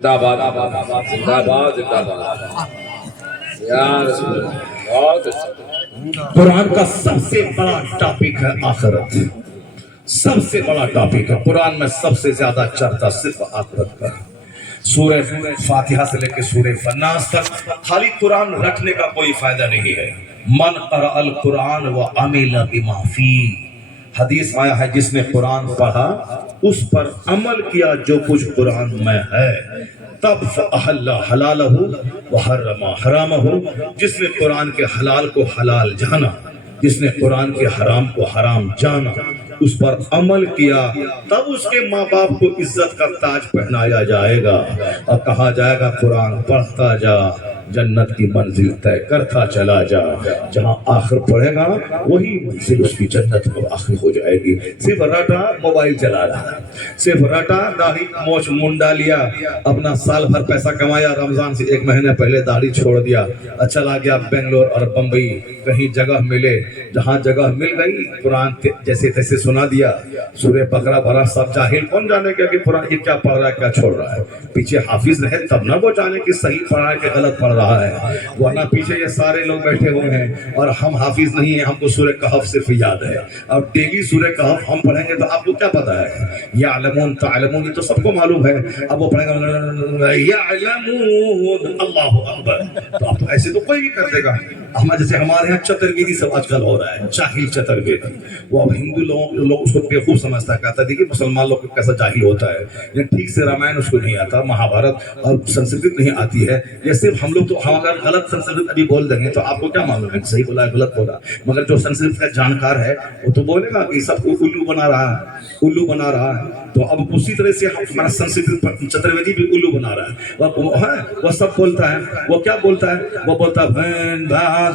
जिंदाबाद जिंदाबाद जिंदाबाद यार बहुत अच्छा। कुरान का सबसे बड़ा टॉपिक है आखिरत। सबसे बड़ा टॉपिक है कुरान में, सबसे ज्यादा चर्चा सिर्फ आखिरत का। सूरह फातिहा से लेकर सूरह फन्नास तक खाली कुरान रखने का कोई फायदा नहीं है। मन क़रअल कुरान व अमिल बिमा फी, हदीस आया है जिसने कुरान पढ़ा उस पर अमल किया जो कुछ कुरान में है, तब फअहल्ला हलालहु व हर्रमा हरामहु, जिसने कुरान के हलाल को हलाल जाना, जिसने कुरान के हराम को हराम जाना, उस पर अमल किया, तब उसके माँ बाप को इज्जत का ताज पहनाया जाएगा और कहा जाएगा कुरान पढ़ता जा, जन्नत की मंजिल तय करता चला जा। जहाँ आखिर पढ़ेगा वही मंजिल उसकी जन्नत में आखिर हो जाएगी। सिर्फ रटा मोबाइल चला रहा है, सिर्फ रटा दाढ़ी मोछ मुंडा लिया, अपना साल भर पैसा कमाया, रमजान से एक महीने पहले दाढ़ी छोड़ दिया, चला गया बेंगलोर और बम्बई, कहीं जगह मिले, जहाँ जगह मिल गई कुरान जैसे तैसे सुना दिया, सूरह बकरा भरा, सब जाहिल कौन जाने क्या कि कुरान ये क्या पढ़ रहा है क्या छोड़ रहा है। पीछे हाफिज रहे तब ना वो जाने कि सही पढ़ रहा है कि गलत पढ़ रहा है, वरना पीछे ये सारे लोग बैठे हुए हैं और हम हाफिज नहीं है, हमको सूरह कहफ सिर्फ याद है। अब डेली सूरह कहफ हम पढ़ेंगे तो आपको क्या पता है, यालमून तालमून ये तो सबको मालूम है। अब वो पढ़ेगा यालमून अल्लाहु अकबर, तो अब तो ऐसे तो कोई भी कर देगा। हम जैसे हमारे यहाँ चतुर्वेदी सब आजकल हो रहा है, जाहिल चतुर्वेदी, वो अब हिंदू लोग उसको बेवकूफ समझता है, कहता है कि मुसलमान लोग कैसा जाहिल होता है, ये ठीक से रामायण उसको नहीं आता, महाभारत और संस्कृत नहीं आती है। ये सिर्फ हम लोग तो हम अगर गलत संस्कृत अभी बोल देंगे तो आपको क्या मालूम है सही बोला है गलत बोला, मगर जो संस्कृत का जानकार है वो तो बोलेगा कि सबको उल्लू बना रहा है, उल्लू बना रहा है। तो अब उसी तरह से हमारा संस्कृत चतुर्वेदी भी उल्लू बना रहा है। वो सब बोलता है, वो क्या बोलता है, वो बोलता है स्वाहा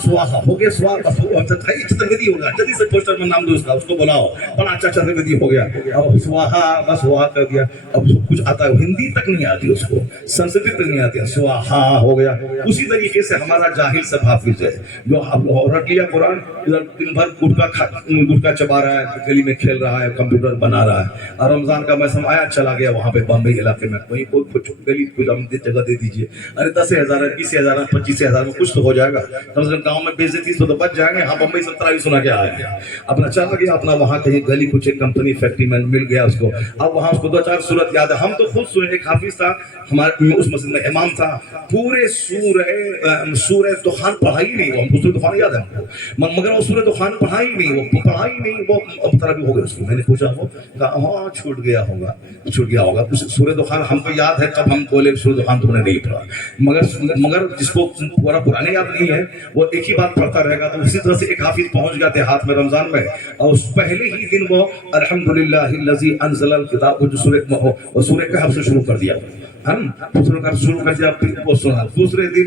स्वाहा हो गया, स्वाहा चतुर्वेदी होगा, जल्दी से पोस्टर में नाम दो उसका, उसको बुलाओ, बड़ा अच्छा चतुर्वेदी हो गया। अब स्वाहा बस स्वाहा कर दिया, अब कुछ आता है, हिंदी तक नहीं आती उसको, संस्कृत तक नहीं आती, स्वाहा हो गया। उसी तरीके से हमारा जाहिल सब हाफिज है जो रट लिया कुरान, इधर दिन भर गुटखा चबा रहा है, गली में खेल रहा है, कंप्यूटर बना रहा है, और रमजान का मौसम आया चला गया वहां पे बम्बई इलाके में कहीं कोई गली जगह दे दीजिए, अरे 10,000 20,000 25,000 में कुछ तो हो जाएगा, कम से कम गाँव में बेइज्जती तो बच जाएंगे। हाँ बम्बई 17 भी सुना के आया, अपना चला गया, अपना वहाँ कहीं गली कुछ एक कंपनी फैक्ट्री में मिल गया उसको, अब वहाँ उसको 2-4 सूरत याद है। हम तो खुद सुने, एक हाफिज था हमारे उस मस्जिद में इमाम था, पूरे सूरह दुखान पढ़ाई नहीं, वो हमको सूरह दुखान याद है हमको, मगर वो सूरह दुखान पढ़ाई नहीं, वो पढ़ाई नहीं, वो अब तरह भी हो गया उसको। मैंने पूछा, वो कहा हाँ छूट गया होगा सूरह दुखान, हमको याद है तब हम बोले सूरह दुखान तुमने नहीं पढ़ा, मगर जिसको पूरा पुराने याद नहीं है वो एक ही बात पढ़ता रहेगा। तो उसी तरह से एक हाफिज पहुंच गया थे हाथ में रमजान में, और उस पहले ही दिन वो अल्हम्दुलिल्लाहिल्लज़ी अंज़लल किताब, जो सूरह कहफ से शुरू कर दिया, शुरू कर दिया, फिर वो सुना। दूसरे दिन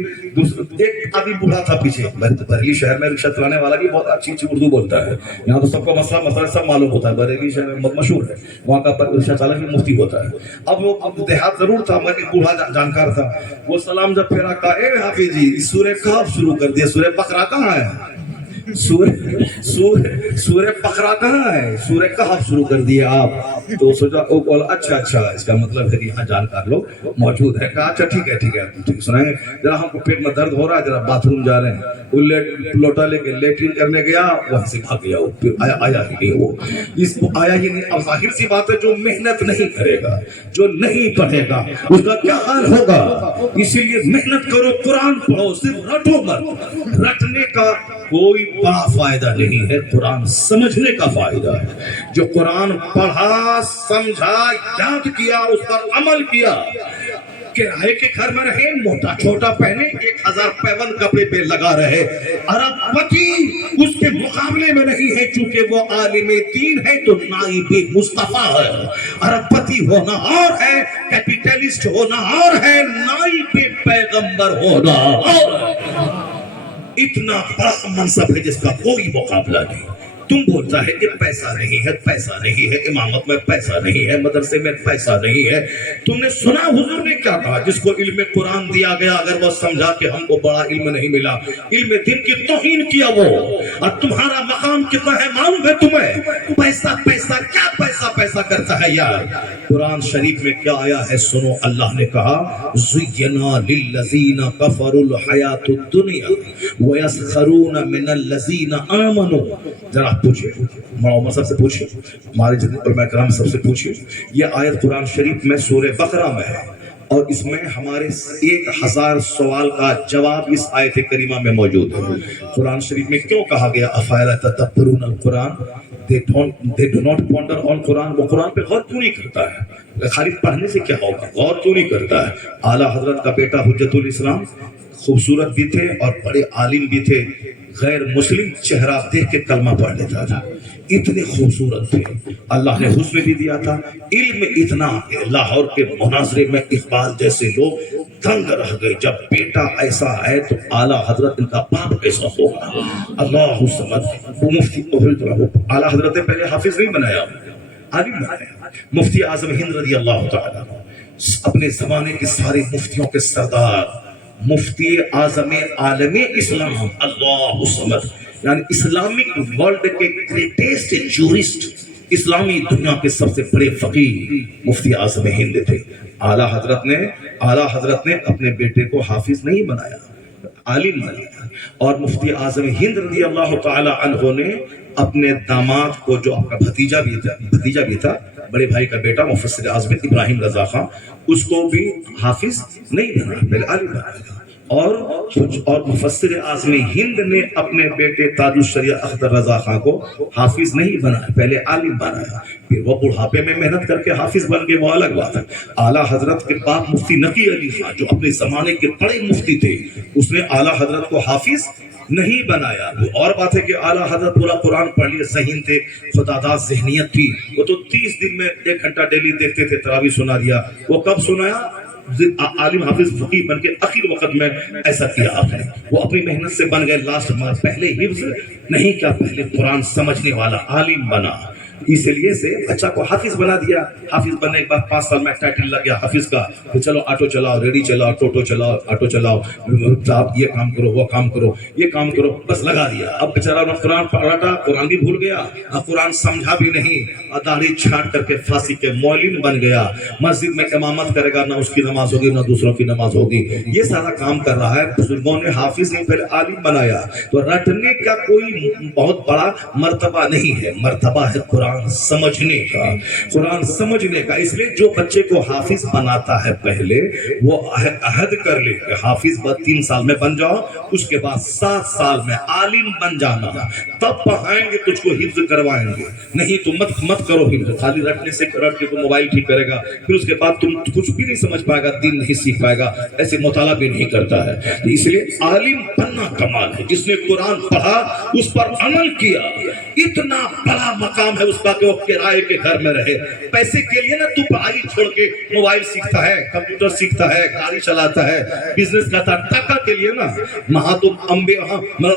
एक आदमी बूढ़ा था पीछे, बरेली शहर में रिक्शा चलाने वाला भी बहुत अच्छी उर्दू बोलता है, यहाँ तो सबको मसला सब मालूम होता है, बरेली शहर में बहुत मशहूर है, वहाँ का रिक्शा चालक भी मुफ्ती होता है। अब देहात जरूर था मगर एक बूढ़ा जानकार था, वो सलाम जब फेरा का, ए हाफिज जी सूरह कहफ शुरू कर दिया, सूरह बकरा कहाँ है, सूरह बकरा कहाँ है, सूरह कहफ शुरू कर दिया आप। तो सोचा वो बोला अच्छा इसका मतलब है कि यहाँ जानकार लोग मौजूद है। कहा अच्छा ठीक है सुनाएंगे, जरा हमको पेट में दर्द हो रहा है, जरा बाथरूम जा रहे हैं, वो लोटा लेके लेटरिन करने गया, वहीं से भाग गया, फिर आया ही नहीं, वो इसको आया ही नहीं। अब जाहिर सी बात है जो मेहनत नहीं करेगा, जो नहीं पढ़ेगा उसका क्या हाल होगा। इसीलिए मेहनत करो, कुरान पढ़ो, सिर्फ रटो मत, रटने का कोई बड़ा फायदा नहीं है, कुरान समझने का फायदा है। जो कुरान पढ़ा, समझा, याद किया, उस पर अमल किया, किराए के घर में रहे, मोटा छोटा पहने, 1000 पैबंद कपड़े पे लगा रहे, अरबपति उसके मुकाबले में नहीं है, चूंकि वो आलिमे दीन है तो नाइबे मुस्तफा है। अरबपति होना और है, कैपिटलिस्ट होना और है, नाइबे पैगंबर होना और। इतना बड़ा मनसब है जिसका कोई मुकाबला नहीं। تم بولتا ہے کہ پیسہ نہیں ہے، پیسہ نہیں ہے، امامت میں پیسہ نہیں ہے، مدرسے میں پیسہ نہیں ہے. تم نے سنا حضور نے کیا کہا؟ جس کو علم قرآن دیا گیا اگر وہ سمجھا کہ ہم کو بڑا علم نہیں ملا، علم دین کی توہین کیا وہ. اور تمہارا مقام کتنا ہے معلوم ہے تمہیں؟ پیسہ پیسہ کیا پیسہ پیسہ کرتا ہے یار. قرآن شریف میں کیا آیا ہے سنو. اللہ نے کہا زینا للذین کفروا الحیات الدنیا ویسخرون من الذین آمنوا. ذرا پوچھئے مولانا عمر صاحب سے پوچھئے، ہمارے جتنے علماء کرام سب سے پوچھئے. یہ آیت قرآن شریف میں سورہ بقرہ میں ہے اور اس میں ہمارے 1000 سوال کا جواب اس آیت کریمہ میں موجود ہے. قرآن شریف میں کیوں کہا گیا افلا تدبرون القرآن؟ they do not ponder on قرآن. وہ قرآن پہ غور کیوں نہیں کرتا ہے؟ خالی پڑھنے سے کیا ہوگا؟ غور کیوں نہیں کرتا ہے؟ اعلیٰ حضرت کا بیٹا حجت الاسلام خوبصورت بھی تھے اور بڑے عالم بھی تھے. غیر مسلم چہرہ دیکھ کے کلمہ پڑھ لیتا تھا، اتنے خوبصورت تھے. اللہ نے حسن بھی دیا تھا، علم اتنا. لاہور کے مناظرے میں اقبال جیسے لوگ دنگ رہ گئے. جب بیٹا ایسا ہے تو اعلیٰ حضرت ان کا باپ کیسا ہوگا؟ اللہ سمجھ. وہ مفتی اعلیٰ حضرت نے پہلے حافظ نہیں بنایا، عالم بنایا. مفتی اعظم ہند رضی اللہ تعالیٰ اپنے زمانے کے سارے مفتیوں کے سردار، مفتی اعظم عالم اسلام، اللہ سمجھ، یعنی اسلامک ورلڈ کے گریٹسٹ جورسٹ، اسلامی دنیا کے سب سے بڑے فقیہ مفتی اعظم ہند تھے. اعلیٰ حضرت نے اپنے بیٹے کو حافظ نہیں بنایا، عالم بنایا. اور مفتی اعظم ہند رضی اللہ تعالی عنہ نے اپنے داماد کو، جو آپ کا بھتیجا بھی تھا، بڑے بھائی کا بیٹا مفسر اعظم ابراہیم رضا خان، اس کو بھی حافظ نہیں بنایا، پہلے عالم بنایا. اور مفسر اعظم ہند نے اپنے بیٹے تاج الشریعہ اختر رضا خان کو حافظ نہیں بنایا، پہلے عالم بنایا. پھر وہ بڑھاپے میں محنت کر کے حافظ بن گئے، وہ الگ بات ہے. اعلیٰ حضرت کے باپ مفتی نقی علی خان جو اپنے زمانے کے بڑے مفتی تھے، اس نے اعلیٰ حضرت کو حافظ نہیں بنایا. وہ اور بات ہے کہ اعلیٰ حضرت پورا قرآن پڑھ لیے، ذہین تھے، خداداد ذہنیت تھی. وہ تو 30 دن میں 1 گھنٹہ ڈیلی دیکھتے تھے، تراویح سنا دیا. وہ کب سنایا؟ عالم حافظ فقیہ بن کے آخر وقت میں ایسا کیا آپ نے. وہ اپنی محنت سے بن گئے لاسٹ، مگر پہلے حفظ نہیں کیا، پہلے قرآن سمجھنے والا عالم بنا. اس لیے سے بچہ کو حافظ بنا دیا. حافظ بننے کے بعد 5 سال میں ٹائٹل لگ گیا حافظ کا. تو چلو آٹو چلاؤ، ریڈی چلاؤ، ٹوٹو چلاؤ، آٹو چلاؤ، صاحب یہ کام کرو، وہ کام کرو، یہ کام کرو، بس لگا دیا. اب بیچارہ نے قرآن پڑھا، قرآن بھی بھول گیا، قرآن سمجھا بھی نہیں، داڑھی چھاٹ کر کے پھانسی کے مولوی بن گیا. مسجد میں امامت کرے گا، نہ اس کی نماز ہوگی نہ دوسروں کی نماز ہوگی. یہ سارا کام کر رہا ہے. بزرگوں نے حافظ نہیں پھر عالم بنایا. تو رٹنے کا کوئی بہت بڑا مرتبہ نہیں ہے، مرتبہ ہے قرآن سمجھنے کا، قرآن سمجھنے کا. اس لیے جو بچے کو حافظ بناتا ہے پہلے وہ عہد کر لے کہ حافظ 3 سال میں بن جاؤ، اس کے بعد 7 سال میں عالم بن جانا، تب پڑھائیں گے تجھ کو، حفظ کروائیں گے. نہیں تو مت کرو حفظ، خالی رٹنے سے رٹ کے تو موبائل ٹھیک کرے گا، پھر اس کے بعد تم کچھ بھی نہیں سمجھ پائے گا، دین نہیں سیکھ پائے گا، ایسے مطالعہ بھی نہیں کرتا ہے. اس لیے عالم بننا کمال ہے. جس نے قرآن پڑھا، اس پر عمل کیا، اتنا بڑا مقام ہے اس کا کہ وہ کرائے کے گھر میں رہے. پیسے کے لیے نا تو پڑھائی چھوڑ کے موبائل سیکھتا ہے، کمپیوٹر سیکھتا ہے، گاڑی چلاتا ہے، بزنس کرتا ہے، ٹکا کے لیے نا. وہاں تو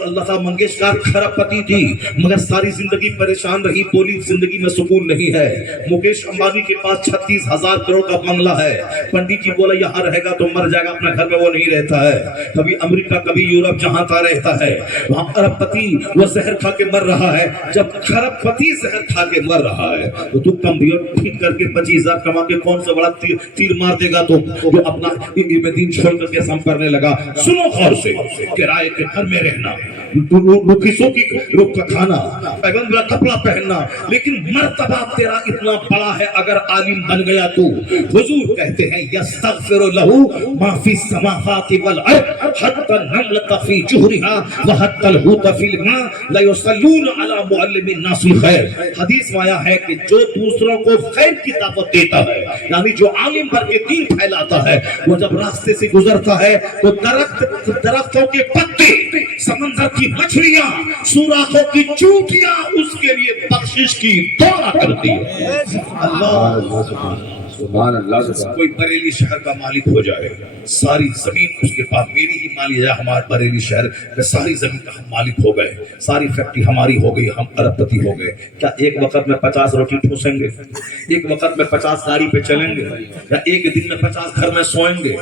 لتا منگیشکر کھرب پتی تھی مگر ساری زندگی پریشان رہی، بولی زندگی میں سکون نہیں ہے. مکیش امبانی کے پاس 36,000 کروڑ کا بنگلہ ہے. پنڈت جی بولا یہاں رہے گا تو مر جائے گا، اپنا گھر میں وہ نہیں رہتا ہے. کبھی امریکہ کبھی یورپ جہاں کا رہتا ہے. وہاں ارب پتی وہ زہر کھا کے مر رہا ہے. جب کھرب پتی زہر کھا کے مر رہا ہے تو تو کمپیوٹر ٹھیک کر کے 25,000 کما کے کون سا بڑا تیر مار دے گا تو جو اپنا علم دین چھوڑ کر کے سم کرنے لگا. سنو غور سے، کرائے کے گھر میں رہنا، رکھیسوں کی رک کا کھانا، پیغمبر کا کپڑا پہننا، لیکن مرتبہ تیرا اتنا بڑا ہے اگر عالم بن گیا تو. حضور کہتے ہیں یستغفر لہ ما فی السماوات والارض حتی النملۃ فی جحرها وحتی الحوت فی الماء لیصلون علی معلم الناس الخیر. حدیث میں آیا ہے کہ جو دوسروں کو خیر کی دعوت دیتا ہے، یعنی جو عالم بن کے دین پھیلاتا ہے، وہ جب راستے سے گزرتا ہے تو درختوں کے پتے، سمندر کی مچھلیاں، سوراخوں کی چونٹیاں اس کے لیے بخشش کی دعا کرتی ہے. اللہ سبحان اللہ کوئی بریلی شہر کا مالک ہو جائے, ساری زمین اس کے پاس, میری ہی مالی ہے ہمارا بریلی شہر میں, ساری زمین کا ہم مالک ہو گئے, ساری فیکٹری ہماری ہو گئی, ہم ارب پتی ہو گئے. کیا ایک وقت میں 50 روٹی ٹھوسیں گے؟ ایک وقت میں 50 گاڑی پہ چلیں گے؟ یا ایک دن میں 50 گھر میں سوئیں گے؟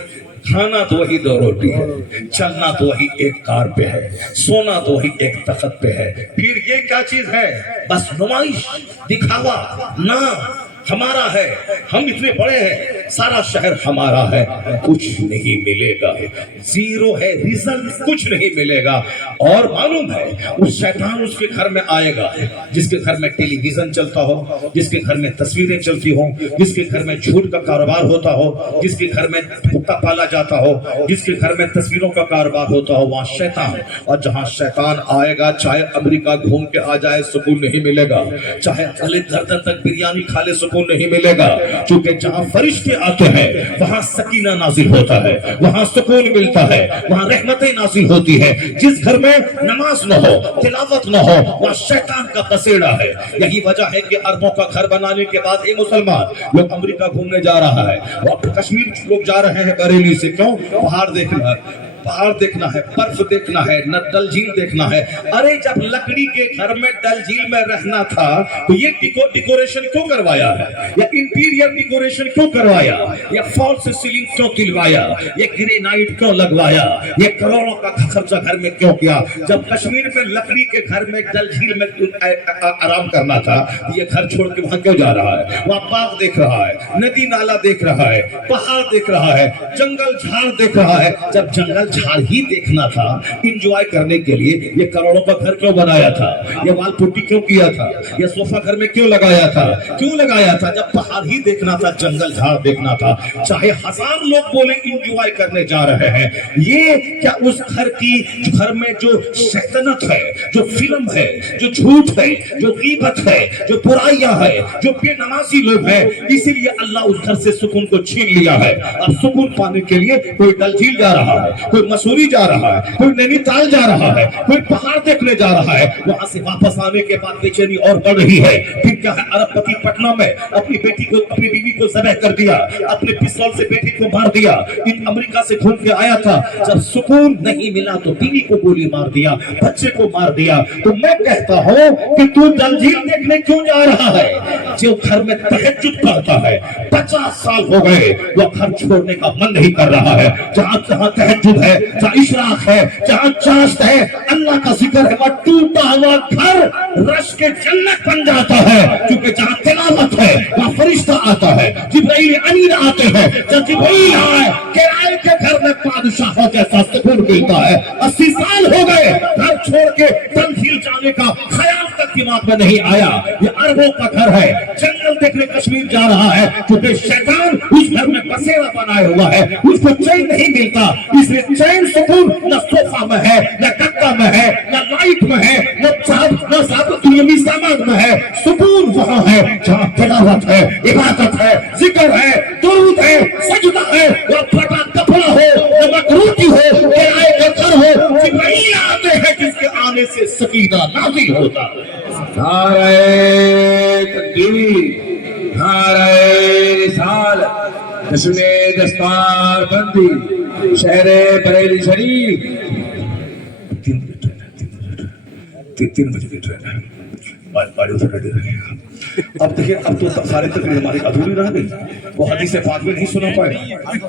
کھانا تو وہی 2 روٹی ہے, چلنا تو وہی ایک کار پہ ہے, سونا تو وہی ایک تخت پہ ہے. پھر یہ کیا چیز ہے؟ بس نمائش, دکھاوا. نہ, ہمارا ہے, ہم اتنے بڑے ہیں, سارا شہر ہمارا ہے. کچھ نہیں ملے گا, زیرو ہے ریزلٹ, کچھ نہیں ملے گا. اور معلوم ہے اس شیطان اس کے گھر میں آئے گا جس کے گھر میں ٹیلی ویژن چلتا ہو, جس کے گھر میں تصویریں چلتی ہوں, جس کے گھر میں جھوٹ کا کاروبار ہوتا ہو, جس کے گھر میں کتا پالا جاتا ہو, جس کے گھر میں تصویروں کا کاروبار ہوتا ہو, وہاں شیطان. اور جہاں شیطان آئے گا, چاہے امریکہ گھوم کے آ جائے سکون نہیں ملے گا, چاہے گلے گردن تک بریانی کھا لے سکون نہیں ملے گا. کیونکہ جہاں فرشتے آتے ہیں وہاں سکینہ نازل ہوتا ہے, وہاں سکون ملتا ہے, وہاں رحمتیں نازل ہوتی ہے. جس گھر میں نماز نہ ہو, تلاوت نہ ہو, وہاں شیطان کا بسیڑا ہے. یہی وجہ ہے کہ اربوں کا گھر بنانے کے بعد ایک مسلمان لوگ امریکہ گھومنے جا رہا ہے, وہ کشمیر لوگ جا رہے ہیں بریلی سے. کیوں؟ پہاڑ دیکھنا ہے, پہاڑ دیکھنا ہے, برف دیکھنا ہے, نہ ڈل جھیل دیکھنا ہے. ارے جب لکڑی کے گھر میں ڈل جھیل میں رہنا تھا تو یہ ڈیکوریشن کیوں کروایا ہے, یا انٹیریئر ڈیکوریشن کیوں کروایا, یا فالس سیلنگ کیوں دلوایا, یہ گرینائٹ کیوں لگوایا, یہ کروڑوں کا خرچہ گھر میں کیوں کیا؟ جب کشمیر میں لکڑی کے گھر میں ڈل جھیل میں آرام کرنا تھا, یہ گھر چھوڑ کے وہاں کیوں جا رہا ہے؟ وہاں باغ دیکھ رہا ہے, ندی نالا دیکھ رہا ہے, پہاڑ دیکھ رہا ہے, جنگل جھاڑ دیکھ رہا ہے. جب جنگل جھاڑ ہی دیکھنا تھا انجوائے کرنے کے لیے, یہ کروڑوں کا گھر کیوں بنایا تھا, یہ وال پٹی کیوں کیا تھا, یہ صوفہ گھر میں کیوں لگایا تھا, کیوں لگایا تھا؟ جب پہاڑ ہی دیکھنا تھا, جنگل جھاڑ دیکھنا تھا. چاہے 1000 لوگ بولیں انجوائے کرنے جا رہے ہیں, یہ کیا اس گھر کی, گھر میں جو شیطنت ہے, جو فلم ہے, جو جھوٹ ہے, جو غیبت ہے, جو برائیاں ہے, جو بے نمازی لوگ ہیں, اسی لیے اللہ اس گھر سے سکون کو چھین لیا ہے. اب سکون پانے کے لیے کوئی ڈل جھیل جا رہا ہے, کوئی مسوری جا رہا ہے, کوئی نینی تال جا رہا ہے, کوئی پہاڑ دیکھنے جا رہا ہے. وہاں سے واپس آنے کے بعد بے چینی اور بڑھ رہی ہے. پھر کیا ہے, ارب پتی پٹنہ میں اپنی بیٹی کو, اپنی بیوی کو ذبح کر دیا, اپنے پستول سے بیٹی کو مار دیا. ان امریکہ سے گھوم کے آیا تھا, جب سکون نہیں ملا تو بیوی کو گولی مار دیا, بچے کو مار دیا. تو میں کہتا ہوں کہ تو ڈل جھیل دیکھنے کیوں جا رہا ہے؟ جو گھر میں تہجد پڑھتا ہے, 50 سال ہو گئے, وہ گھر چھوڑنے کا من نہیں کر رہا ہے. جہاں جہاں تہجد ہے, جہاں اشراق ہے, جہاں چاشت ہے, اللہ کا ذکر ہے, وہ ٹوٹا ہوا گھر رش کے جنت بن جاتا ہے. کیونکہ جہاں تلاوت ہے وہاں فرشتہ آتا ہے, جبرائیل امین آتے ہیں. جب جبرائیل آئے, کرائے کے گھر میں بادشاہوں جیسا سکون ملتا ہے. 80 سال ہو گئے, گھر چھوڑ کے ڈل جھیل جانے کا خیال تک دماغ میں نہیں آیا. یہ اربوں کا گھر ہے, جنگل دیکھنے کشمیر جا رہا ہے, کیونکہ شیطان اس گھر میں بسیرا بنائے ہوا ہے, اس کو چین نہیں ملتا. اس لیے چین سکون نہ صوفہ میں ہے, نہ گدا میں ہے, نہ لائٹ میں ہے, نہ دنیاوی سامان میں ہے. سکون وہاں ہے جہاں تلاوت ہے, عبادت ہے, ذکر ہے, درود ہے, سجدہ ہے. وہ پھٹا کپڑا ہو, یا مکروتی ہو, کرائے کا گھر ہو, جبرائیل آتے ہیں جس کے آنے سے سکینہ نازل ہوتا ہے. نعرہ تکبیر, نعرہ رسالت, جشن دستار بندی, شہر بریلی شریف. 3 بجے کی ٹرین ہے, گاڑی اتر دے رہے ہیں. اب دیکھیں, اب تو سارے تقریر ہماری ادھوری رہ گئی. وہ حدیث پاک میں نہیں سنا پائے,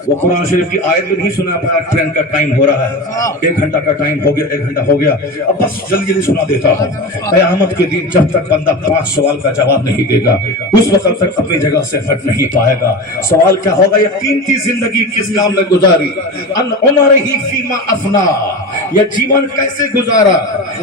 وہ قرآن شریف کی آیت میں نہیں سنا پایا. ٹرین کا ٹائم ہو رہا ہے, 1 گھنٹہ کا ٹائم ہو گیا, 1 گھنٹہ ہو گیا. اب بس جلدی جلدی سنا دیتا ہوں. قیامت کے دن جب تک بندہ 5 سوال کا جواب نہیں دے گا, اس وقت تک اپنی جگہ سے ہٹ نہیں پائے گا. سوال کیا ہوگا؟ یہ قیمتی زندگی کس کام میں گزاری, ان عمرہ فیما افنا, یہ جیون کیسے گزارا.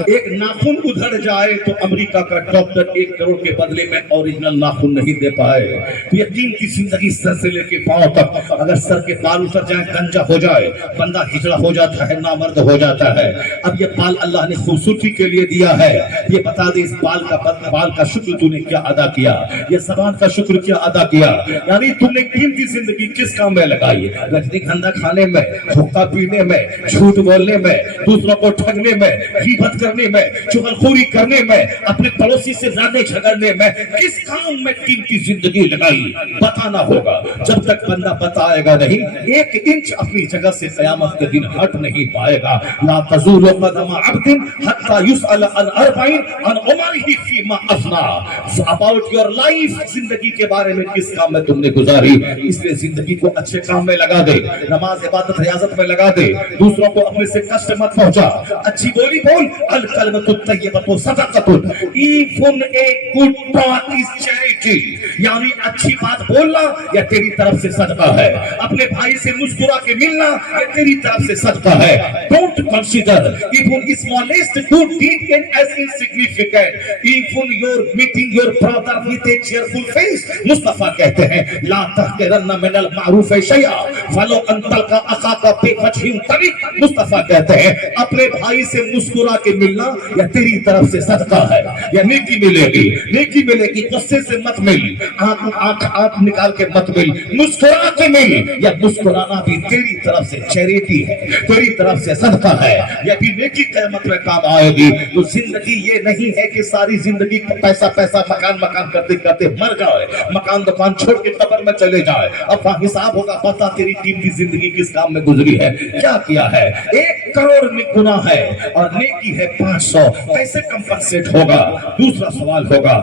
ایک ناخن ادھر جائے تو امریکہ کا ڈاکٹر 1 کروڑ کے بدلے میں اوریجنل ناخن نہیں دے پائے. یقین کی زندگی سر سے لے کے پاؤں تک, اگر سر کے بال اتر جائیں, گنجا ہو جائے, بندہ ہجڑا ہو جاتا ہے, نامرد ہو جاتا ہے. اب یہ بال اللہ نے خوبصورتی کے لیے دیا ہے. یہ بتا دے اس بال کا شکر تو نے کیا ادا کیا, یہ زبان کا شکر کیا ادا کیا. یعنی تم نے قیمتی زندگی کس کام میں لگائی؟ رجنی گندھا کھانے میں, حقہ پینے میں, جھوٹ بولنے میں, دوسروں کو ٹھگنے میں, غیبت کرنے میں, چغلخوری کرنے میں, اپنے پڑوسی سے زیادہ جھگڑنے میں. किस काम में कीमती जिंदगी लगाई बताना होगा। जब तक बंदा बताएगा नहीं, 1 इंच अपनी जगह से क़यामत के दिन हट नहीं पाएगा। ला तज़ूलु क़दम अब्दिन हत्ता युसअल अन अर्बईन अन उमरिही फीमा अफ़ना। अबाउट योर लाइफ, जिंदगी के बारे में किस काम में तुमने गुजारी, इसलिए जिंदगी को अच्छे काम में लगा दे, नमाज इबादत रियाजत में लगा दे, दूसरों को अपने से कष्ट मत पहुंचा, अच्छी बोली बोल। अल कलमतु तय्यबतु सदक़तुन, even a good talk is charity, यानी अच्छी बात बोलना या तेरी तरफ से सदका है। अपने भाई से मुस्कुरा के मिलना या तेरी तरफ से सदका है। Don't consider even smallest good deed as insignificant, even your meeting your brother with a cheerful face। Mustafa कहते हैं ला तहकिरन्ना मिनल मारूफ शैया फलो अन तल्का अखाका बिवजहिन तरीक। मुस्तफा कहते हैं अपने भाई से मुस्कुरा के मिलना या तेरी तरफ से सदका है, या नेकी मिलेगी, नेकी मिलेगी। गुस्से से मत मिल, आंख निकाल के मत मिल, मुस्कुरा के मिल, या मुस्कुराना भी तेरी तरफ से चैरिटी है, तेरी तरफ से सदका है, यह भी नेकी क़यामत में काम आएगी। तो जिंदगी ये नहीं है कि सारी जिंदगी पैसा पैसा मकान मकान करते करते मर जाए, मकान दुकान छोड़ के कब्र में चले जाए। अब वहाँ हिसाब होगा, पता तेरी कीमती जिंदगी किस काम में गुजरी है, क्या किया है। 1 करोड़ में गुनाह है और नेकी है 500, कैसे कंपनसेट होगा। दूसरा सवाल होगा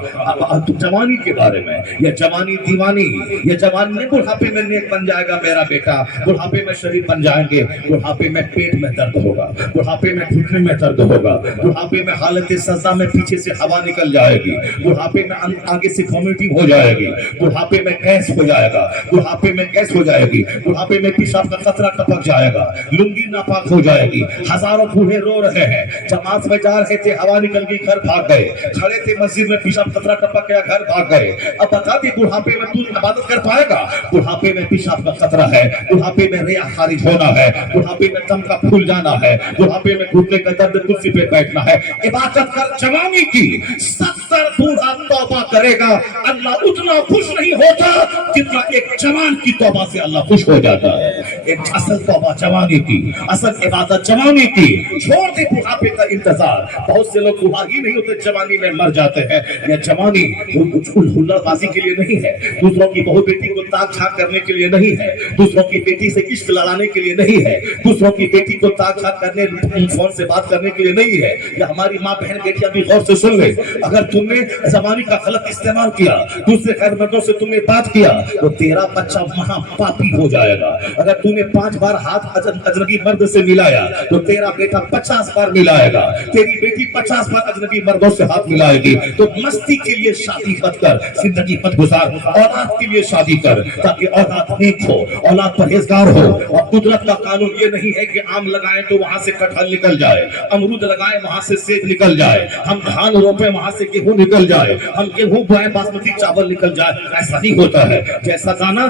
जवानी के बारे में, या जवानी दीवानी, या जवानी में बुढ़ापे में नेक बन जाएगा मेरा बेटा, बुढ़ापे में शरीफ बन जाएंगे, बुढ़ापे में पेट में दर्द होगा, बुढ़ापे में घुटने में दर्द होगा, बुढ़ापे में हालत सजा में पीछे से हवा निकल जाएगी, बुढ़ापे में आगे से वॉमिटिंग हो जाएगी, बुढ़ापे में गैस हो जाएगा, बुढ़ापे में गैस हो जाएगी, बुढ़ापे में पेशाब का कतरा टपक जाएगा, लुंगी नापाक हो जाएगी। हजारों बूढ़े रो रहे हैं, जमात में जा रहे थे, हवा निकल गई, घर भाग गए, खड़े थे मस्जिद में, पेशाब कतरा टपक गया, घर भाग गए। अब बता दी बुढ़ापे में तू इबादत कर पाएगा? बुढ़ापे में पेशाब का खतरा है, बुढ़ापे में रिया खारिज होना है, बुढ़ापे में दम का फूल जाना है, बुढ़ापे में घुटने का दर्द, कुर्सी पे बैठना है। इबादत कर जवानी की। 70 बूढ़ा तौबा करेगा, अल्लाह उतना खुश नहीं होता जितना एक जवान की तौबा से अल्लाह खुश हो जाता है। एक असल तौबा जवानी की, असल इबादत जवानी की। छोड़ दे बुढ़ापे का इंतजार। बहुत से लोग बुढ़ा ही नहीं होते, जवानी में मर जाते हैं। यह जवानी हुल्लाबाजी के लिए नहीं है, दूसरों की बहू बेटी को ताक झाक करने के लिए नहीं है, दूसरों की बेटी से इश्क लड़ाने के लिए नहीं है, दूसरों की बेटी को ताक झाक करने, फोन से बात करने के लिए नहीं है। या हमारी माँ बहन बेटियां भी गौर से सुन ले, अगर तुमने जमानी का गलत इस्तेमाल किया, दूसरे खैर मर्दों से तुमने बात किया, तो तेरा बच्चा महापापी हो जाएगा। अगर तूने 5 बार हाथ अजनबी मर्द से मिलाया, तो तेरा बेटा 50 बार मिलाएगा, तेरी बेटी 50 बार अजनबी मर्दों से हाथ मिलाएगी। तो मस्ती के लिए शादी मत कर, जिंदगी मत गुजार, औलाद के लिए शादी कर, ताकि औलाद नेक हो, औलाद परहेजगार हो। और कुदरत का कानून ये नहीं है कि आम लगाएं तो वहां से कटहल निकल जाए, अमरूद लगाएं वहां से सेब निकल जाए, हम धान रोपे वहां से गेहूं निकल जाए, हम गेहूं बोए बासमती चावल निकल जाए। ऐसा नहीं होता है। जैसा दाना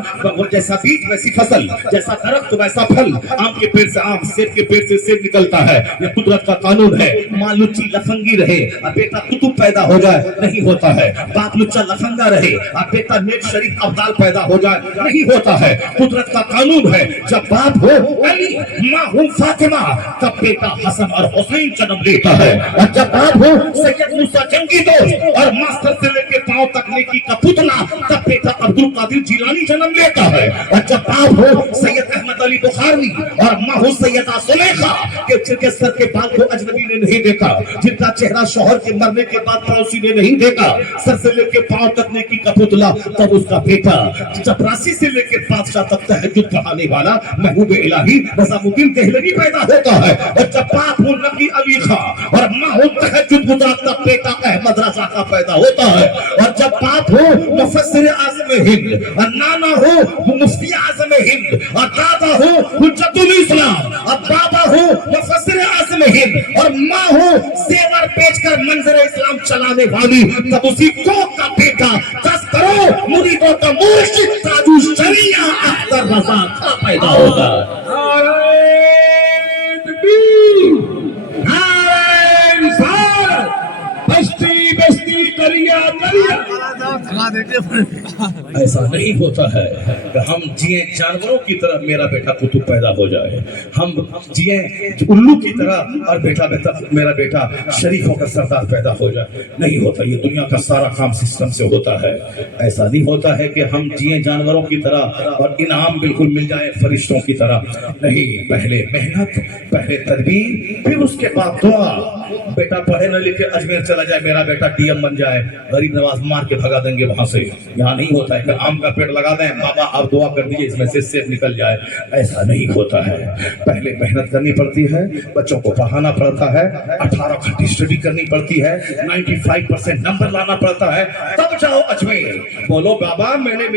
जैसा बीज वैसी फसल, जैसा दरख्त वैसा फल। आम के पेड़ से आम, सेब के पेड़ से सेब निकलता है, ये कुदरत का कानून है। माँ लुच्ची लफंगी रहे और बेटा कुतुब पैदा हो जाए, नहीं होता है। बाप लुच्चा लफंगा रहे और बेटा नेक शरीफ अब्दाल पैदा हो जाए, नहीं होता है। कुदरत का कानून है, जब बाप हो अली, माँ हो फातिमा, तब बेटा हसन और हुसैन जन्म लेता है। और जब बाप हो सैयद मूसा जंगी दोस्त और मास्टर से लेके पांव तक नेकी का पुतला, तब बेटा अब्दुल कादिर जिलानी जन्म लेता है। और जब बाप हो सैयद अहमद अली बुखारी और माँ हो सैयदा सुलेखा, जिनके सर के बाल को अजनबी ने नहीं देखा, जिनका चेहरा शौहर के मरने के बाद पड़ोसी ने नहीं देखा, सर से लेके पांव तक नेकी का पुतला, तब उसका बेटा चपरासी से लेके बादशाह तक तहज्जुद पढ़ाने वाला महबूब इलाही निजामुद्दीन देहलवी पैदा होता है। और जब बाप हो नबी अली खां और माँ हो तहज्जुद गुजार, तब बेटा अहमद रजा का पैदा होता है। और जब बाप हो मुफस्सिर आज़म हिंद और नाना हो मुफ्ती आज़म हिंद और दादा हो हुज्जतुल इस्लाम और बाबा हो मुफस्सिर आज़म हिंद और माँ हो जेवर बेचकर मंजर इस्लाम चलाने वाली, तब उसी कोक का बेटा 10 करोड़ मुरीदों का मुर्शिद ताजु शरिया अख्तर रजा का पैदा होगा। बस्ती बस्ती करिया करिया ایسا نہیں ہوتا ہے کہ ہم جیے جانوروں کی طرح میرا بیٹا کتب پیدا ہو جائے، ہم جیے الو کی طرح اور میرا بیٹا شریفوں کا سردار پیدا ہو جائے۔ نہیں ہوتا، یہ دنیا کا سارا کام سسٹم سے ہوتا ہے۔ ایسا نہیں ہوتا ہے کہ ہم جیے جانوروں کی طرح اور انعام بالکل مل جائے فرشتوں کی طرح، نہیں، پہلے محنت، پہلے تدبیر، پھر اس کے بعد دعا۔ بیٹا پڑھے نہ لکھے اجمیر چلا جائے، میرا بیٹا ڈی ایم بن جائے، غریب نواز مار کے بھگا دیں گے وہاں سے۔ یہاں نہیں ہوتا ہے کہ آم کا پیڑ لگا دیں، بابا آپ دعا کر دیجیے اس میں سے سیب نکل جائے، ایسا نہیں ہوتا ہے۔ پہلے محنت کرنی پڑتی ہے، بچوں کو پڑھانا پڑتا ہے، 18 گھنٹے اسٹڈی کرنی پڑتی ہے، 95% نمبر لانا پڑتا ہے، تب جاؤ اجمیر بولو بابا میں نے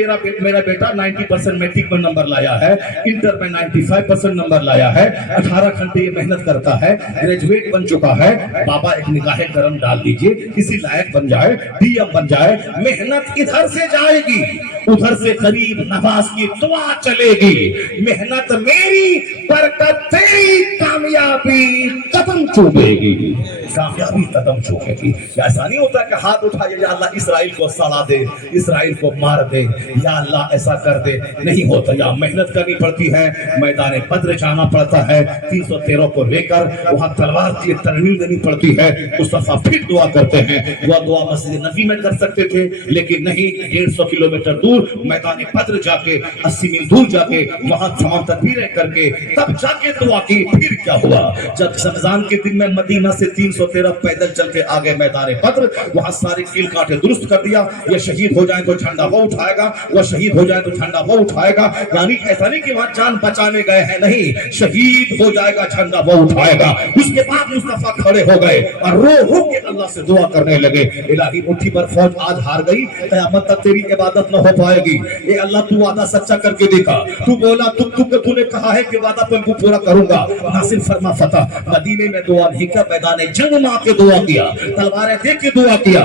میرا بیٹا 90% میٹرک میں نمبر لایا ہے، انٹر میں 95% نمبر لایا ہے، 18 گھنٹے یہ محنت کرتا ہے، گریجویٹ بن چکا ہے، بابا ایک نگاہ کرم ڈال دیجئے، کسی لائق بن جائے، ڈی ایم بن جائے۔ محنت ادھر سے جائے گی، ادھر سے غریب نواز کی دعا چلے گی، محنت میری، برکت تیری، کامیابی قدم چومے گی، کامیابی قدم چومے گی۔ ایسا نہیں ہوتا کہ ہاتھ اٹھائے یا اللہ اسرائیل کو سڑا دے، اسرائیل کو مار دے، یا اللہ ایسا کر دے، نہیں ہوتا۔ یا محنت کرنی پڑتی ہے، میدان بدر جانا پڑتا ہے، 313 کو لے کر وہاں تلوار کی ترمیم دینی پڑتی ہے، مصطفیٰ پھر دعا کرتے ہیں۔ وہ دعا مسجد نبی میں کر سکتے تھے لیکن نہیں، 150 کلومیٹر دور میدان بدر جا کے، 80 میل دور جا کے وہاں تمام تدبیریں کر کے تب جا کے دعا کی۔ پھر کیا ہوا؟ جب رمضان کے دن میں مدینہ سے 313 پیدل چل کے آگے میدان بدر، وہاں سارے کیل کاٹے درست کر دیا، یہ شہید ہو جائیں تو جھنڈا وہ اٹھائے گا، وہ شہید ہو جائے تو جھنڈا وہ اٹھائے گا، یعنی ایسا نہیں کہ وہاں جان بچانے گئے ہیں، نہیں، شہید ہو جائے گا جھنڈا وہ اٹھائے گا۔ اس کے بعد مصطفیٰ کھڑے ہو گئے اور رو کے اللہ سے دعا کرنے لگے، الہی مٹھی پر فوج آج ہار گئی، قیامت تک تیری عبادت نہ ہو پائے گی، اے اللہ تو وعدہ سچا کر کے دیکھا، تو بولا تو نے کہا ہے کہ وعدہ پر کو پورا کروں گا، ناصر فرما فتح۔ مدینے میں دعا نہیں کیا، میدان جنگ میں آ کے دعا کیا، تلواریں دے کے دعا کیا،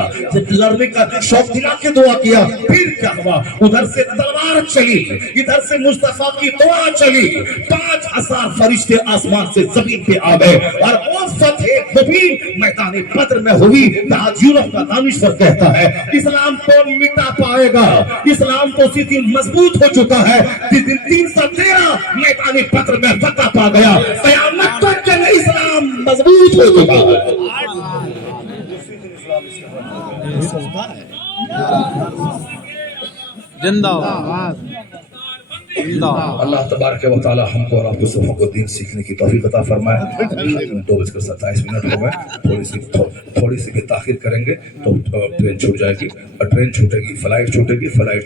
لڑنے کا شوق دلا کے دعا کیا۔ پھر کیا ہوا؟ ادھر سے تلوار چلی، ادھر سے مصطفیٰ کی دعا چلی، 5000 فرشتے آسمان سے زمین پہ آ گئے اور وہ فتح مبین میدان بدر میں ہوئی۔ آج یورپ کا دانشور کہتا ہے اسلام کو مٹا پائے گا، اسلام تو اسی دن مضبوط ہو چکا ہے جس دن 313 میدان بدر میں فتح پا گیا، قیامت تک کے لیے اسلام مضبوط ہو چکا ہے۔ زندہ باد۔ اللہ تبارک و تعالی ہم کو اور آپ کو سبوں کو دین سیکھنے کی توفیق عطا فرمائے۔ 2:27 ہو گئے، تھوڑی سی بھی تاخیر کریں گے تو ٹرین چھوٹ جائے گی، اور ٹرین چھوٹے گی فلائٹ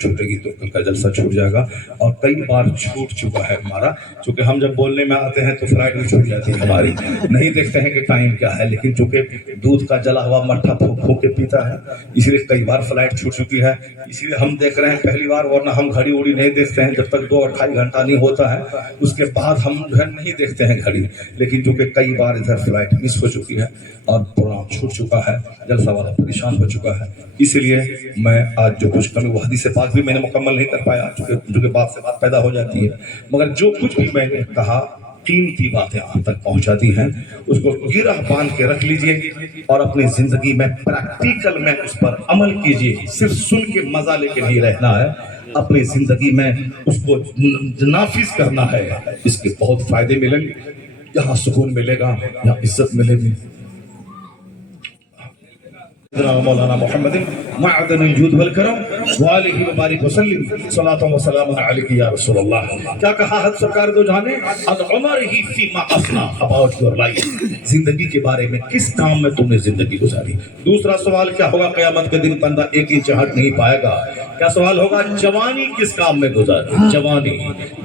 چھوٹے گی تو کل کا جلسہ چھوٹ جائے گا۔ اور کئی بار چھوٹ چکا ہے ہمارا، چونکہ ہم جب بولنے میں آتے ہیں تو فلائٹ بھی چھوٹ جاتی ہے ہماری، نہیں دیکھتے ہیں کہ ٹائم کیا ہے، لیکن چونکہ دودھ کا جلا ہوا مٹھا پھونک کے پیتا ہے اس لیے کئی بار فلائٹ چھوٹ چکی ہے، اسی لیے ہم دیکھ رہے ہیں پہلی بار، ورنہ ہم گھڑی اڑی نہیں دیکھتے ہیں جب تک 2-2.5 گھنٹہ نہیں ہوتا ہے، اس کے بعد ہم جو ہے نہیں دیکھتے ہیں گھڑی، لیکن چونکہ کئی بار ادھر فلائٹ مس ہو چکی ہے اور پروگرام چھوٹ چکا ہے، جلسہ والا پریشان ہو چکا ہے، اسی لیے میں آج جو کچھ کمی وہ حدیث پاک بھی میں نے مکمل نہیں کر پایا چونکہ بات سے بات پیدا ہو جاتی ہے، مگر جو کچھ بھی میں نے کہا قیمتی باتیں آپ تک پہنچا دی ہیں، اس کو گرہ باندھ کے رکھ لیجئے اور اپنی زندگی میں پریکٹیکل میں اس پر عمل کیجئے، صرف سن کے مزہ لے کے نہیں رہنا ہے، اپنی زندگی میں اس کو نافذ کرنا ہے، اس کے بہت فائدے ملیں گے، یہاں سکون ملے گا، یہاں عزت ملے گی۔ مولانا محمد معدن الجود والکرم وآلہ وبارک وسلم صلاۃ و سلام علیک یا رسول اللہ۔ کیا کہا حضرت سرکار دو جہانے ان عمرہ فیما افنا، اباؤٹ یور لائف، زندگی کے بارے میں کس کام میں تم نے زندگی گزاری۔ دوسرا سوال کیا ہوگا قیامت کے دن، بندہ ایک انچ ہٹ نہیں پائے گا، کیا سوال ہوگا جوانی کس کام میں گزاری۔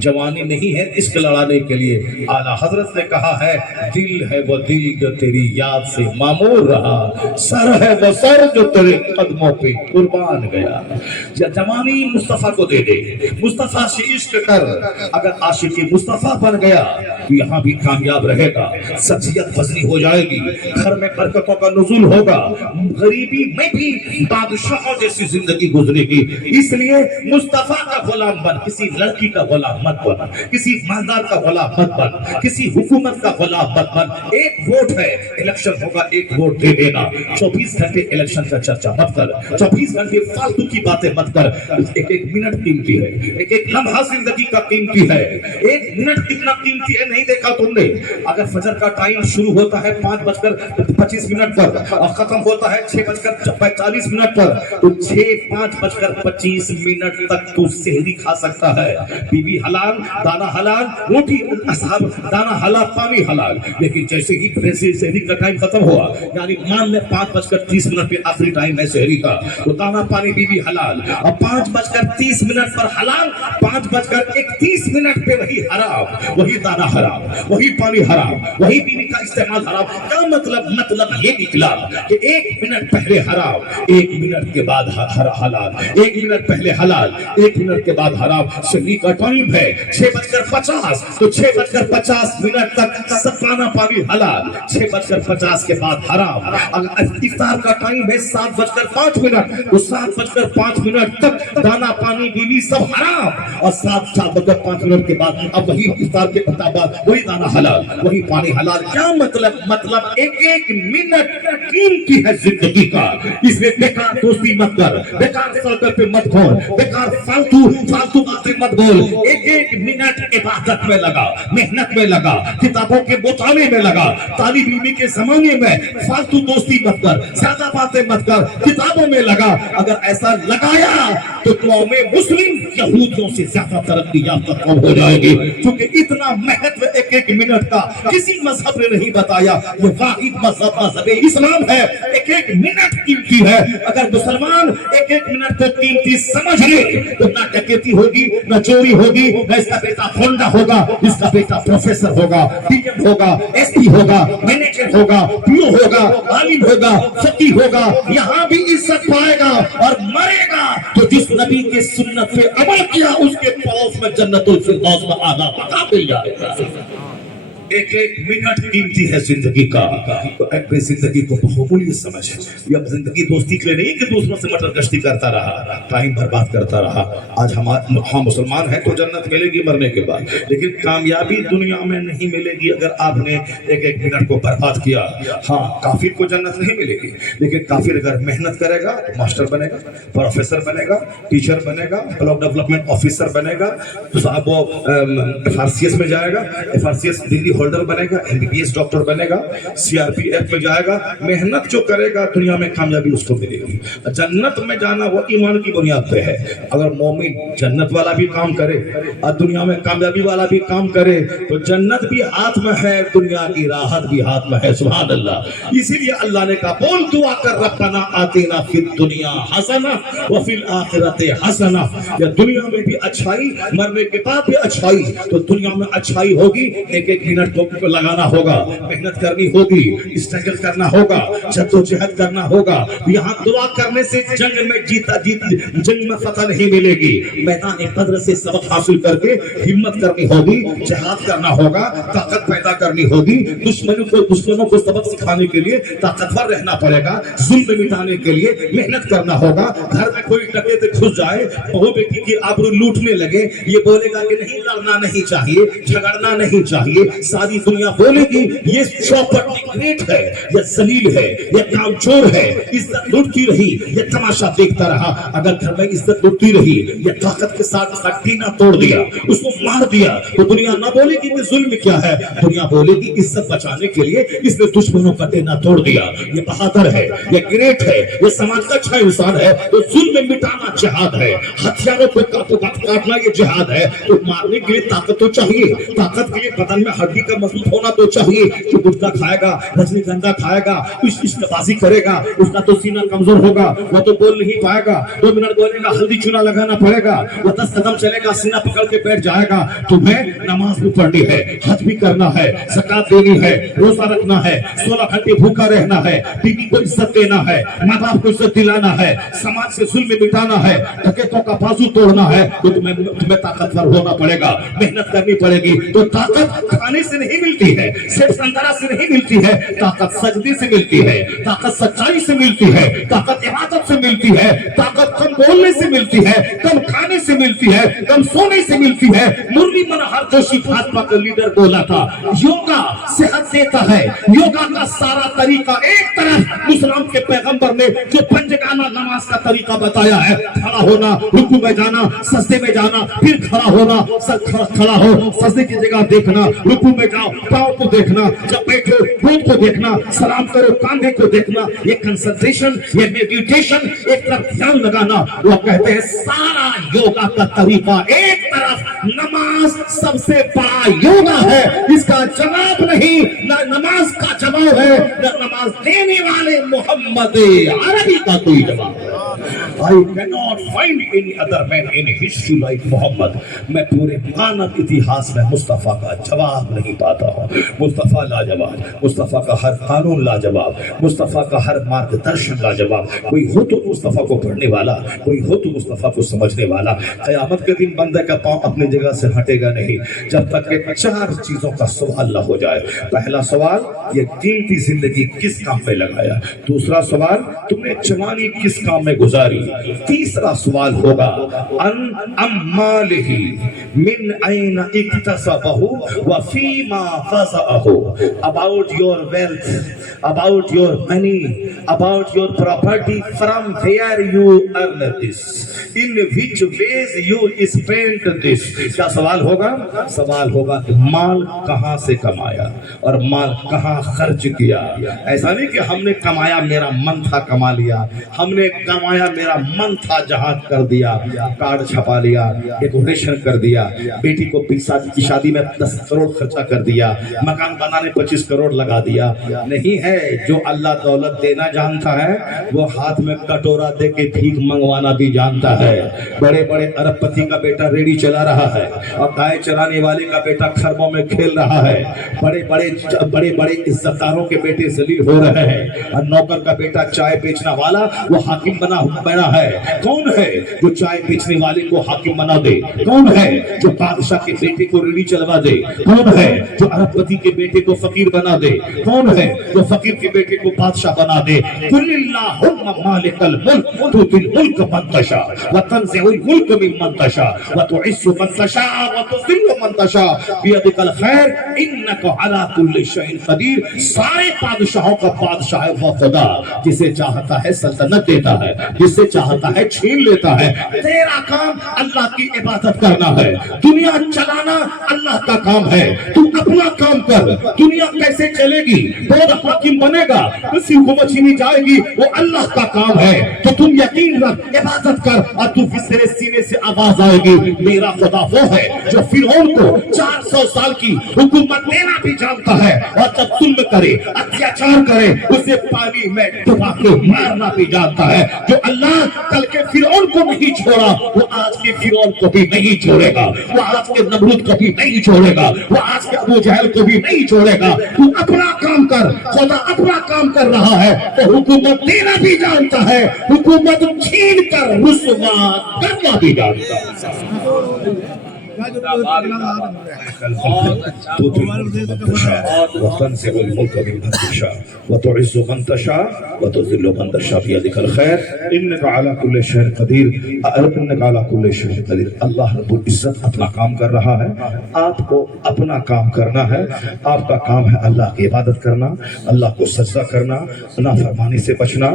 جوانی نہیں ہے عشق لڑانے کے لیے، اعلیٰ حضرت نے کہا ہے دل ہے وہ دل جو تیری یاد سے معمور رہا، سر ہے وہ سر جو تیرے قدموں پہ قربان گیا۔ یا جوانی مصطفیٰ کو دے دے، مصطفیٰ سے عشق کر، اگر عاشق مصطفیٰ بن گیا تو یہاں بھی کامیاب رہے گا، سبزیت وزنی ہو جائے گی، گھر میں برکتوں کا نزول ہوگا، غریبی میں بھی بادشاہوں جیسی زندگی گزرے گی۔ اس لیے مصطفیٰ کا غلام بن، کسی لڑکی کا غلام مت بن، کسی مالدار کا غلام مت بن، کسی حکومت کا غلام مت بن۔ ایک ووٹ ہے، الیکشن ہوگا، ایک ووٹ دے دینا، 24 گھنٹے इलेक्शन का चर्चा मत कर, 24 घंटे फालतू की बातें मत कर। एक एक मिनट कीमती है, एक एक लम्हा जिंदगी का कीमती है। एक मिनट कितना कीमती है नहीं देखा तुमने? अगर फजर का टाइम शुरू होता है 5:25 पर और खत्म होता है 6:45 पर, तो 5:25 तक तू सेहरी खा सकता है। बीवी हलाल, दाना हलाल, रोटी असहाब, दाना हलाल, पानी हलाल। लेकिन जैसे ही सेहरी का टाइम खत्म हुआ, यानी मान ले 5:30 पे आखिरी टाइम है सेहरी का, तो दाना पानी बीवी हलाल, और 5:30 पर हलाल, 5:31 पे वही हराम, वही दाना हराम, वही पानी हराम, वही बीवी का इस्तेमाल हराम। क्या मतलब ये निकला कि 1 मिनट पहले हराम, 1 मिनट के बाद हलाल, 1 मिनट पहले हलाल, 1 मिनट के बाद हराम। सेहरी का टाइम है 6:50, तो 6:50 तक सब दाना पानी हलाल, 6:50 के बाद हराम। अगर इफ्तार का टाइम है 7:05, तो 7:05 तक दाना पानी बीवी सब हराम, और 7:05 के बाद अब वही इफ्तार के बाद वही दाना हलाल, वही पानी हलाल। क्या मतलब? एक एक मिनट कीमती है जिंदगी का। इसमें बेकार दोस्ती मत कर, बेकार सर्कल पे मत घूम, बेकार फालतू बातें मत बोल। एक एक मिनट इबादत में लगा, मेहनत में लगा, किताबों के मुताले में लगा। तालिब इल्मी के जमाने में फालतू दोस्ती मत कर, ज्यादा बातें मत कर, किताबों में लगा। अगर ऐसा लगाया तो कौम मुस्लिम यहूदियों से ज्यादा तरक्की याफ्ता कौम हो जाएगी, क्योंकि इतना महत्व एक एक मिनट का किसी मजहब ने नहीं बताया। ये वाहिद मजहब इस्लाम है। एक एक मिनट कीमती है। अगर मुसलमान एक एक मिनट को कीमती समझ ले तो ना डकैती होगी, ना चोरी होगी, ना इसका बेटा होंडा होगा, इसका बेटा प्रोफेसर होगा, डीएम होगा, एसपी होगा, मैनेजर होगा, पीओ होगा, आलिम होगा, फकीह होगा, यहाँ भी इज्जत पाएगा और मरेगा तो जिस नबी के सुन्नत पे अमल किया उसके पड़ोस में जन्नतुल फिरदौस में आधा मकाम मिल जाएगा। एक एक मिनट कीमती है जिंदगी का, तो अपनी जिंदगी को बहुमूल्य समझ। ये अब जिंदगी दोस्ती के लिए नहीं कि दूसरों से मटर गश्ती करता रहा, टाइम बर्बाद करता रहा। आज हम मुसलमान हैं तो जन्नत मिलेगी मरने के बाद, लेकिन कामयाबी दुनिया में नहीं मिलेगी अगर आपने एक एक मिनट को बर्बाद किया। हाँ, काफिर को जन्नत नहीं मिलेगी, लेकिन काफिर अगर मेहनत करेगा तो मास्टर बनेगा, प्रोफेसर बनेगा, टीचर बनेगा, ब्लॉक डेवलपमेंट ऑफिसर बनेगा, तो साहब वो FRCS में जाएगा, FRCS डिग्री होल्डर बनेगा, MBBS डॉक्टर बनेगा, CRPF में जाएगा। मेहनत जो करेगा दुनिया में कामयाबी उसको मिलेगी। जन्नत में जाना वो ईमान की बुनियाद पे है। अगर मोमिन जन्नत वाला भी काम करे और दुनिया में कामयाबी वाला भी काम करे तो जन्नत भी हाथ में है, दुनिया की राहत भी हाथ में है। सुभान अल्लाह। इसीलिए अल्लाह ने कहा बोल दुआ कर रब्बना आतिना फिद दुनिया हसना व फिल आखिरति हसना। या दुनिया में भी अच्छाई, मरने के बाद भी अच्छाई, तो दुनिया में अच्छाई होगी। एक एक मिनट को लगाना होगा, मेहनत करनी होगी, स्ट्रगल करना होगा, जद्दोजहद करना होगा। यहाँ दुआ करने से जंग में जंग में फतह नहीं मिलेगी। मैदान बद्र से सबक हासिल करके हिम्मत करनी होगी, जिहाद करना होगा, ताकत पैदा करनी होगी। दुश्मनों को सबक सिखाने के लिए ताकतवर रहना पड़ेगा, जुल्म मिटाने के लिए मेहनत करना होगा। घर में कोई डकैत घुस जाए, बहू बेटी की आबरू लूटने लगे, ये बोलेगा कि नहीं, लड़ना नहीं चाहिए, झगड़ना नहीं चाहिए। सारी दुनिया बोलेगी ये चौपट ग्रेट है, ये जलील है, ये कामचोर है, इज्जत लूटती रही, ये तमाशा देखता रहा। अगर घर में इज्जत लूटती रही, ये ताकत के साथ टीना तोड़ दिया, उसको मार दिया, तो दुनिया ना बोलेगी कि जुल्म क्या है, दुनिया बोलेगी इज्जत बचाने के लिए इसने दुश्मनों का टीना तोड़ दिया, ये बहादुर है, ये ग्रेट है, ये समाज का अच्छा इंसान है। तो जुल्म मिटाना जिहाद है, हथियारों को काटना ये जिहाद है। तो मारने के लिए ताकत तो चाहिए, ताकत के लिए बदन में हड्डी का मजबूत होना तो चाहिए। जो गुटखा खाएगा, रजनीगंधा खाएगा, इश्कबाजी करेगा, उसका तो सीना कमजोर होगा, वो तो बोल नहीं पाएगा। 2 मिनट बोलेगा, हल्दी चूना लगाना पड़ेगा। वो 10 कदम चलेगा, सीना पकड़ के बैठ जाएगा। तुम्हें नमाज भी पढ़नी है, हज भी करना है, ज़कात देनी है, रोजा रखना है, 16 घंटे भूखा रहना है, बीवी को इज्जत देना है, माँ बाप को इज्जत दिलाना है, समाज से जुल्म मिटाना है, डकैतों का बाजू तोड़ना है। तो तुम्हें ताकतवर होना पड़ेगा, मेहनत करनी पड़ेगी। तो ताकत खाने से से नहीं मिलती है, सिर्फ संतरा से नहीं मिलती है, ताकत सजदे से मिलती है, ताकत सच्चाई से मिलती है, ताकत इबादत से मिलती है, ताकत कम बोलने से मिलती है, कम खाने से मिलती है, कम सोने से मिलती है। मुरली मनोहर जोशी भाजपा का लीडर बोला था, योगा सेहत देता है। योगा का सारा तरीका एक तरफ इस्लाम के पैगंबर ने जो पंजगाना नमाज का तरीका बताया है, खड़ा होना, रुकू में जाना, सजदे में जाना, फिर खड़ा होना, खड़ा हो, सजदे की जगह देखना, रुकू में जाओ, पाँव को देखना, जब बैठो गोद को देखना, सलाम करो कांधे को देखना, ये कंसंट्रेशन, ये मेडिटेशन, एक तरफ ध्यान लगाना। वो कहते हैं सारा योगा का तरीका एक तरफ, नमाज सबसे बड़ा योगा है, इसका जवाब नहीं, न नमाज का जवाब है, न नमाज देने वाले मोहम्मद अरबी का कोई जवाब है। I cannot find any other man in history like Muhammad. मैं पूरे मानव इतिहास में मुस्तफा का जवाब नहीं पाता हूँ। मुस्तफा लाजवाब, मुस्तफा का हर कानून लाजवाब, मुस्तफा का हर मार्गदर्शन लाजवाब। कोई हो तो मुस्तफा को पढ़ने वाला, कोई हो तो मुस्तफा को समझने वाला। क़यामत के दिन बंदे का पाँव अपनी जगह से हटेगा नहीं जब तक कि 4 चीजों का सवाल न हो जाए। पहला सवाल, ये कीमती जिंदगी किस काम में लगाया। दूसरा सवाल, तुमने जवानी किस काम में गुजारी। तीसरा सवाल होगा, अन अम्मालिही मिन ऐन इक्तसबहु व फीमा फज़अहु। About your wealth, about your money, about your property, from where you earn this, in which ways you spent this. क्या सवाल होगा? सवाल होगा कि माल कहां से कमाया और माल कहां खर्च किया। ऐसा नहीं कि हमने कमाया, मेरा मन था कमा लिया, हमने कमाया, मेरा मन था जहां कर दिया, कार्ड छपा लिया, डेकोरेशन कर दिया, बेटी को 20 साल की शादी में 10 करोड़ खर्चा कर दिया, मकान बनाने 25 करोड़ लगा दिया। नहीं है, जो अल्लाह दौलत देना जानता है वो हाथ में कटोरा दे के भीख मंगवाना भी जानता है। बड़े बड़े अरबपति का बेटा रेडी चला रहा है और गाय चराने वाले का बेटा खरबों में खेल रहा है। बड़े बड़े इज्जतदारों के बेटे जलील हो रहे हैं और नौकर का बेटा चाय बेचने वाला वो हाकिम बना है। कौन है जो चाय बेचने वाले को हाकिम बना दे? कौन है जो बादशाह के बेटे को रेडी चलवा दे? कौन है जो अरबपति के बेटे को फकीर बना दे? कौन है जो फकीर के बेटे को बादशाह बना दे? कुल्लिल्लाहुम्मा मालिकल मुल्क तुतिल मुल्क मन तशा व तंज़िउल मुल्क मिम्मन तशा व तुइस्सु मन तशा व तुज़िल्लु मन तशा बियदिकल खैर इन्नका अला कुल्लि शैइन क़दीर। सारे बादशाहों का बादशाह है वो खुदा, जिसे चाहता है सल्तनत देता है, जिससे चाहता है छीन लेता है। तेरा काम अल्लाह की इबादत करना है, दुनिया चलाना अल्लाह का काम है। तू अपना काम कर, दुनिया कैसे चलेगी, कौन हाकिम बनेगा, किसी हुकूमत छीनी जाएगी, वो अल्लाह का काम है। तो तुम यकीन रख, इबादत कर और तू तेरे सीने से आवाज आएगी, मेरा खुदा वो है जो फिरौन को 400 साल की हुकूमत देना भी जानता है और जब जुल्म करे, अत्याचार करे, उसे पानी में डुबा के मारना भी जानता है। जो अल्लाह कल के फिरौन को नहीं छोड़ा, वो आज के फिरौन को भी नहीं छोड़ेगा, वो आज के नमरूद को भी नहीं छोड़ेगा, वो आज के अबू जहल को भी नहीं छोड़ेगा। तू अपना काम कर, खुदा अपना काम कर रहा है तो हुकूमत देना भी जानता है, हुकूमत छीन कर रुसवा करना भी जानता है। अल्लाह रब्बुल इज्जत अपना काम कर रहा है, आपको अपना काम करना है। आपका काम है अल्लाह की इबादत करना, अल्लाह को सजदा करना, नाफरमानी से बचना,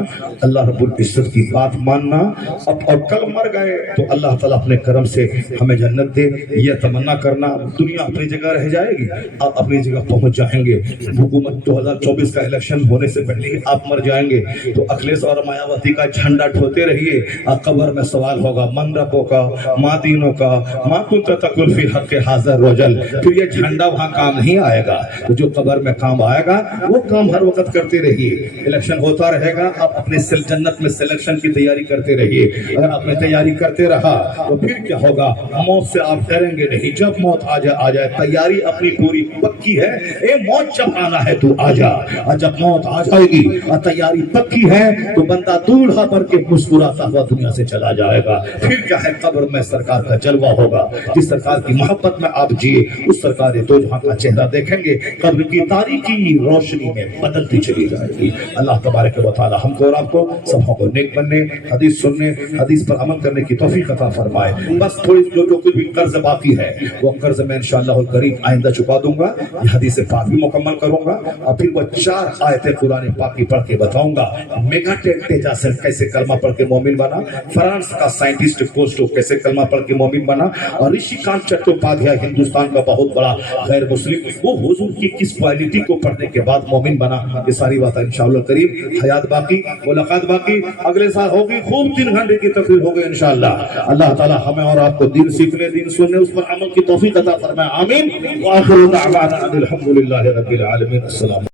अल्लाह रब्बुल इज्जत की बात मानना। और कल मर गए तो अल्लाह ताला अपने करम से हमें जन्नत दे, यह तमन्ना करना। दुनिया अपनी जगह रह जाएगी, आप अपनी जगह पहुंच जाएंगे। हुकूमत 2024 का इलेक्शन होने से पहले ही आप मर जाएंगे। तो अखिलेश और मायावती का झंडा ढोते रहिए, कब्र में सवाल होगा मन रब्बों का, माँ दीनों का, माँ कुंत तकुल फी हक़ हाज़िर रोजल। फिर ये झंडा वहां काम नहीं आएगा, तो जो कब्र में काम आएगा वो काम हर वक्त करते रहिए। इलेक्शन होता रहेगा, आप अपने जन्नत में सिलेक्शन की तैयारी करते रहिए। अगर आपने तैयारी करते रहा तो फिर क्या होगा, मौत से आप ڈریں گے نہیں. جب موت آ جائے تیاری اپنی پوری پکی ہے. اے موت جب آنا ہے تو آ جا, اور جب موت آ جائے گی اور تیاری پکی ہے تو بندہ دولہا بن کے مسکراتا ہوا دنیا سے چلا جائے گا. پھر کیا ہے, قبر میں سرکار کا جلوہ ہوگا. جس سرکار کی محبت میں آپ جیے اس سرکار دو جہاں کا چہرہ دیکھیں گے, قبر کی تاریکی روشنی میں بدلتی چلی جائے گی. اللہ تبارک و تعالی ہم کو اور آپ کو سب کو نیک بننے, حدیث سننے, حدیث پر عمل کرنے کی توفیق عطا فرمائے. بس تھوڑی جو کچھ بھی قرض باقی ہے وہ قرض میں انشاءاللہ الکریم آئندہ چکا دوں گا. یہ حدیث پاک بھی مکمل کروں گا اور پھر وہ 4 آیتیں قرآن پاک کی پڑھ کے بتاؤں گا. میگا ٹیجاسن کیسے کلمہ پڑھ کے مومن بنا, فرانس کا سائنٹسٹ کوسٹو کیسے کلمہ پڑھ کے مومن بنا, اور رشی کانت چٹوپادھیائے ہندوستان کا بہت بڑا غیر مسلم وہ حضور کی کس کوالٹی کو پڑھنے کے بعد مومن بنا. یہ ساری باتیں انشاءاللہ کریم. حیات باقی, ملاقات باقی, اگلے سال ہوگی. خوب 3 گھنٹے کی تقریر ہوگی انشاءاللہ. اللہ تعالی ہمیں اور آپ کو دین سیکھنے, دین سننے, اس پر عمل کی توفیق عطا فرمائے. آمین. وآخر دعوانا الحمدللہ رب العالمین. السلام.